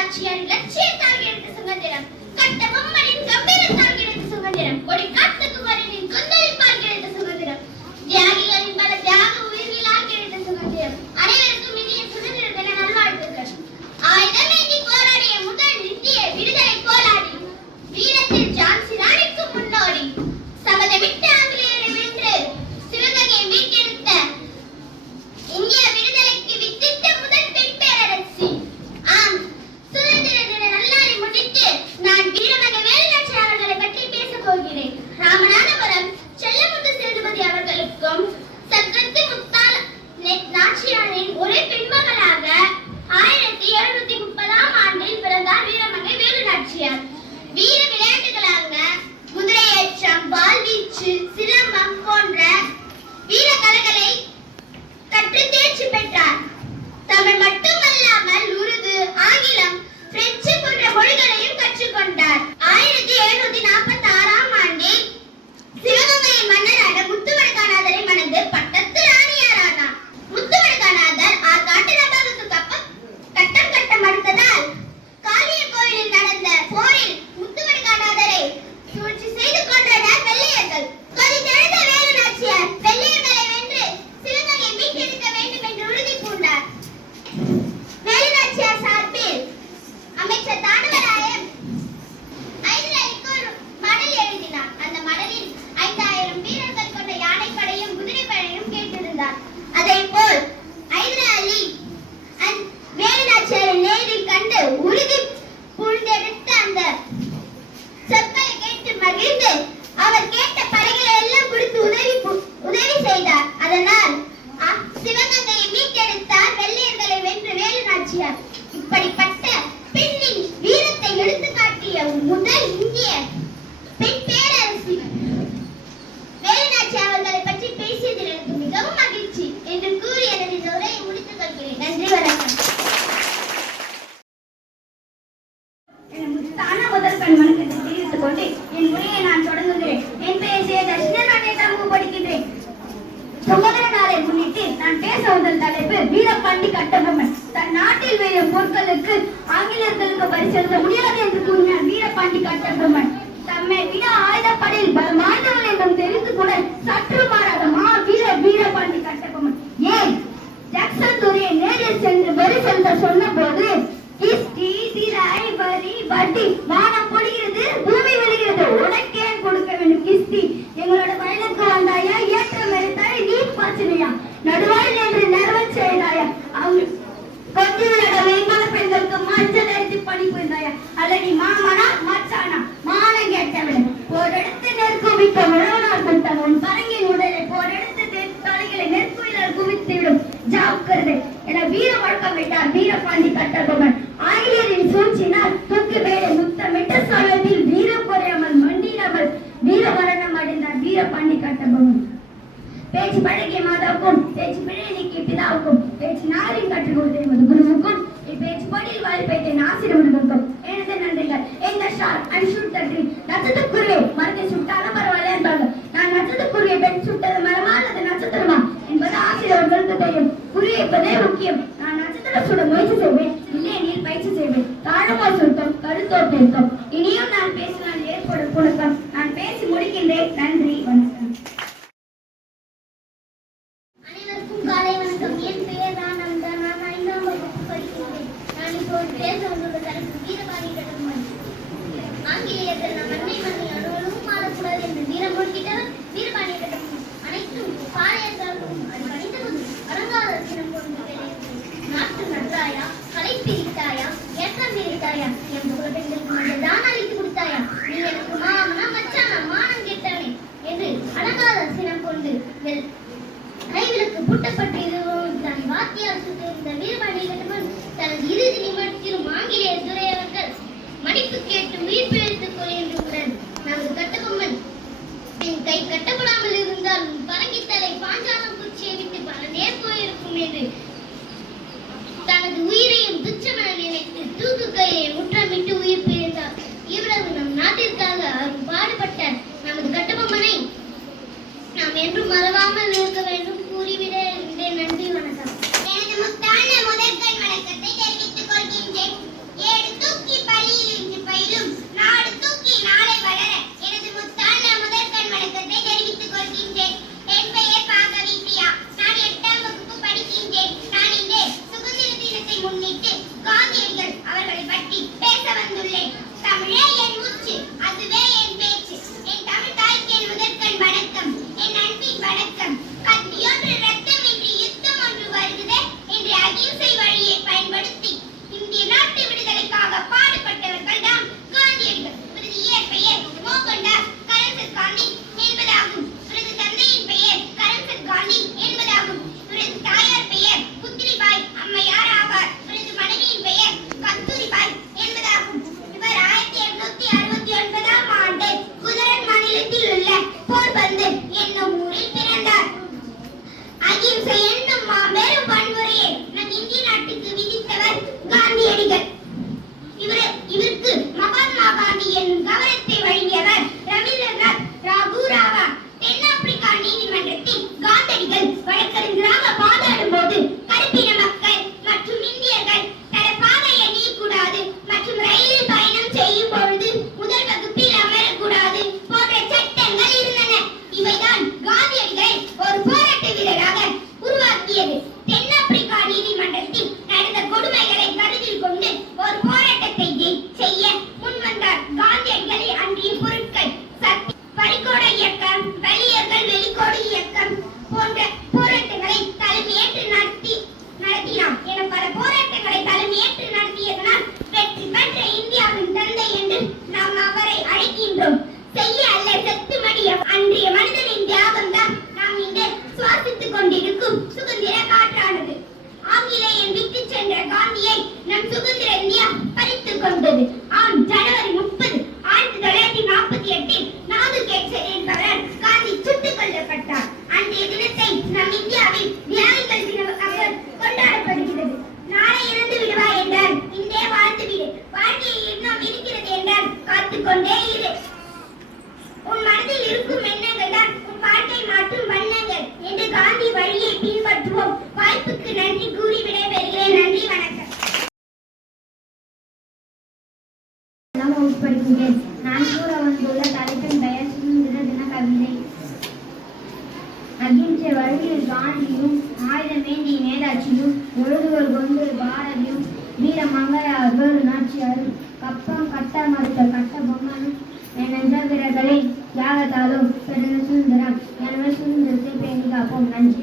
நாச்சியார் லட்சியத்தால் கிடைத்த சுதந்திரம், கட்டபொம்மனின் கம்பீரத்தால் கிடைத்த சுதந்திரம், கொடி காத்த குமரனின் கொந்தளிப்பால் கிடைத்த சுதந்திரம், தியாகிகளின் பல தியாக உயிர்களால் கிடைத்த சுதந்திரம். அனைவருக்கும் இனிய சுதந்திர தின நல்வாழ்த்துக்கள். ஆயுதமேந்தி போராடிய முதல் இந்திய விடுதலை போராடி, வீரத்தில் ஜான்சி ராணிக்கு முன்னோடி, சபதமிட்டு ஆங்கிலேயரை வென்று சிவகங்கையை மீட்டெடுத்த இந்திய விடுதலைக்கு வித்திட்ட முதல் பெண் பேரரசி. ஆம், சுதந்திர தின நல்லாரை முன்னிட்டு நான் வீரமங்கை வேலுநாச்சி அவர்களை பற்றி பேசப் போகிறேன். ராமநாதபுரம் செல்லமுத்து சேதுபதி அவர்களுக்கும் சக்கரத்து முத்தால் நாச்சியாரின் ஒரே பெண்மகளாக 1730ஆம் ஆண்டில் பிறந்தார் வீரமங்கை வேலுநாச்சியார். வீர விளையாட்டுகளாக குதிரையேற்றம், வாள்வீச்சு, சிலம்பம் போன்ற வீர கலைகளை கற்று தேர்ச்சி பெற்றார். தமிழ் மட்டுமல்லாமல் உருது, ஆங்கிலம், பிரெஞ்சு போன்ற மொழிகளையும் கற்றுக்கொண்டார். 1746ஆம் ஆண்டில் சிவகங்கையின் மன்னரான முத்துவடுகநாதரை மணந்து பட்டத்து ராணியாரானார். முத்துவடுகநாதர் காட்டுநபாவுக்கு கட்டம் கட்ட மறுத்ததால் காளிய கோயிலில் நடந்த போரில் முத்துவடுகநாதரை சூழ்ச்சி செய்து கொன்றனர் வெள்ளையர்கள். கொதித்தெழுந்த வேலுநாச்சியார் வெள்ளையர்களை வென்று சிவகங்கையை மீட்டெடுக்க வேண்டும் என்று உறுதி பூண்டார். வேலுநாச்சியார் சார்பில் அமைச்சர் தாண்டவராயன் ஐந்திராணிக்கு ஒரு மடல் எழுதினார். அந்த மடலில் 5000 வீரர்கள் கொண்ட யானைப்படையும் குதிரைப்படையும் கேட்டிருந்தார். அதேபோல் ஐந்திராணி வேலுநாச்சியாரை நேரில் கண்டு உறுதி பூண்டெடுத்த அந்த சொற்களை கேட்டு மகிழ்ந்து அவர் கேட்ட படைகளை எல்லாம் கொடுத்து உதவி செய்தார். அதனால் சிவகங்கையை மீட்டெடுத்தார் வெள்ளையர்களை வென்று வேலுநாச்சியார். இப்படிப்பட்ட பெண்ணின் வீரத்தை எடுத்து காட்டிய முதல் இந்திய பெண் பேரரசி வேலுநாச்சி அவர்களை பற்றி பேசியதில் எனக்கு மிகவும் மகிழ்ச்சி என்று கூறி எனது இந்த உரையை முடித்துக் கொள்கிறேன். நன்றி, வணக்கம். முதல் பெண் வணக்கத்தை தெரிவித்துக் கொண்டு என் உரையை நான் தொடங்குகிறேன். என் பெயர் சே. தட்சிணநாட்டை தமிழ் படிக்கின்றேன். சுதந்திர நாளை முன்னிட்டு நான் பேச வந்த தலைப்பு வீரபாண்டி கட்டபொம்மன். தன் நாட்டில் விளையும் பொருட்களுக்கு ஆங்கிலேயர்களுக்கு வரி செலுத்த முடியாது என்று கூறினார் வீரபாண்டி கட்டபொம்மன். தம்மை விட ஆயுதப்படையில் பலமானவர்கள் என்றும் தெரிந்து கூட சற்று மாறாத வீரபாண்டி கட்டபொம்மன் ஏன் ஜாக்சன் துறையை நேரில் சென்று வரி செலுத்த சொன்ன போது கிஸ்தி, திரை, வரி, வட்டி, வானம் பொழிகிறது, பூமி வெளிகிறது, உனக்கேன் கொடுக்க வேண்டும் கிஸ்தி? எங்களோட வயலுக்கு வந்தாயா, ஏற்றம் எடுத்தாயா, நீர் பாய்ச்சினையா, நடுவாயில் என்று நிறுவல் செய்தாயா, அவங்க கொஞ்சம் எங்கள பெண்களுக்கு மஞ்சள் அடித்து படிப்பு இருந்தாயா, அல்லடி மாமனா மச்சானா மானம் கேட்டவன் ஒரு இடத்து நெற்குவிக்க உழவனால் கொடுத்தவன் பரங்கின் உடலை ஒரு இடத்து தலைகளை நெற்குயிலால் குவித்து விடும் ஜாக்கிரதை என வீர வழக்கம் விட்டார் வீரபாண்டி கட்டபொம்மன். ஆங்கிலேயரின் சூழ்ச்சியினால் தூக்கு வேலை முத்தமிட்ட சமயத்தில் வீரம் குறையாமல் மண்டிடாமல் வீர மரணம் அடைந்தார் வீரபாண்டி கட்டபொம்மன். பேச்சு பழகிய மாதாவுக்கும் பேச்சு பிழைக்கு பிதாவுக்கும் பேச்சு நாரின் கற்றுக் கொடுத்திருப்பது குருவுக்கும் இப்பேச்சு படியில் வாய்ப்பை ஆசிரியர்களுக்கும் எனது நன்றிகள். இந்த ஷார் அண்ட் ஷூட் தட்டி நட்சத்திரக்குருவை மரத்தை சுட்டாலும் பரவாயில்ல என்பாங்க. நான் நட்சத்திரக்குருவை பெண் சுட்டது மரமா அல்லது நட்சத்திரமா என்பது ஆசிரியர்களுக்கு தெரியும். குறிவைப்பதே முக்கியம். நான் நட்சத்திரம் சுட முயற்சி செய்வேன், இல்லையெனில் பயிற்சி செய்வேன். தாழமா சுருக்கம் கருத்தோட்டு இருக்கும். இனியும் நான் பேசினால் ஏற்படும் குணக்கம். நான் பேசி முடிக்கின்றேன். நன்றி, வணக்கம். அனைவருக்கும் காலை வணக்கம். என் பெயர் ரானந்தா. நான் 5ஆம் வகுப்பு படிக்கிறேன். நான் இப்போது பேச வந்துள்ள தலைப்பு வீரபாண்டி கட்டபொம்மன். ஆங்கிலேயர்கள் நம் அன்னை மண்ணை அணுவலும் மாறக்கூடாது என்று வீரம் கொள்கின்றவர் வீரபாண்டி கட்டபொம்மன். அனைத்தும் பாளையத்தாலும் அது மனிதனும் அலங்கார சினம் கொண்டு நாட்டு நன்றாயா, கலை பிரித்தாயா, ஏற்றம் பிரித்தாயா, என் புகழ பெண்களுக்கு மஞ்சள் தான் அளித்து கொடுத்தாயா, நீ எனக்கு மாமனா மச்சானா மானம் கெட்டவனே என்று அலங்கார சினம் கொண்டு கைகளுக்கு பூட்டப்பட்டிருந்த வாத்தியார் சுட்டிருந்த வீரபாண்டி கட்டபொம்மன் தனது இறுதி நிமிடத்திலும் ஆங்கிலேய துறையவர்கள் மன்னிப்பு கேட்டு உயிர் பிழைத்துக் கொள்கின்றனர். நமது கட்டபொம்மன் என் கை கட்டப்படாமல் இருந்தால் பரங்கித்தலை பாஞ்சாலம் குச்சியை விட்டு பல நேர்கோயிருக்கும் என்று தனது உயிரையும் துச்சமென நினைத்து தூக்கு கையை முற்றமிட்டு உயிர் பிழைத்தார். செய்ய முன்வந்தார். காந்தியடிகளை அன்றைய பொருட்கள் சக்தி பரிகோட இயக்கம், வெளியர்கள் வெளிக்கோடு இயக்கம் போன்ற போராட்டங்களை தலைமையேற்று நடத்தினார் என பல போராட்டங்களை தலைமையேற்று நடத்தியதனால் வெற்றி பெற்ற இந்தியாவின் தந்தை என்று நாம் அவரை அழைக்கின்றோம். செய்ய அல்ல செத்து மடிய அன்றைய மனிதனின் தியாகம் தான் நாம் இன்று சுவாசித்துக் கொண்டிருக்கும் சுதந்திர காற்றானது. ஆங்கிலேயன் விட்டு சென்ற காந்தியை நம் சுதந்திர இந்தியா பறித்துக் கொண்டது. ஆம், ஜனவரி 30, 1948 நாதுகேட்சர் என்பவரால் காந்தி சுட்டுக் கொல்லப்பட்டார். அன்றைய தினத்தை நம் இந்தியாவில் தியாகிகள் தினமாக கொண்டாடப்படுகிறது. நாளை இறந்து விடுவாய் என்றால் இன்றே வாழ்ந்து விடு. வாழ்க்கையை இன்னும் இருக்கிறது என்றால் காத்துக்கொண்டே இரு. உன் மனதில் இருக்கும் எண்ணங்கள் தான் உன் வாழ்க்கை மாற்றும் வண்ணங்கள் என்று காந்தி வழியை பின்பற்றுவோம். வாய்ப்புக்கு நன்றி கூறி விடைபெறுகிறேன். நன்றி, வணக்கம். உட்படுகிறேன். நான் கூற வந்துள்ள தலைப்பின் பெயர் சுதந்திர தின கவிதை. அகிம்சை வழியில் காந்தியும், ஆயுதமேந்தி நேதாஜியும், எழுதுவர் கொண்டு பாரதியும், வீர மங்கையார்கள் நாச்சியாரும், கப்பம் கட்ட மறுத்த கட்ட பொம்மனும் என்ற வீரர்களின் தியாகத்தாலும் பிறந்த சுதந்திரம். எனவே சுதந்திரத்தை பேணி காப்போம். நன்றி.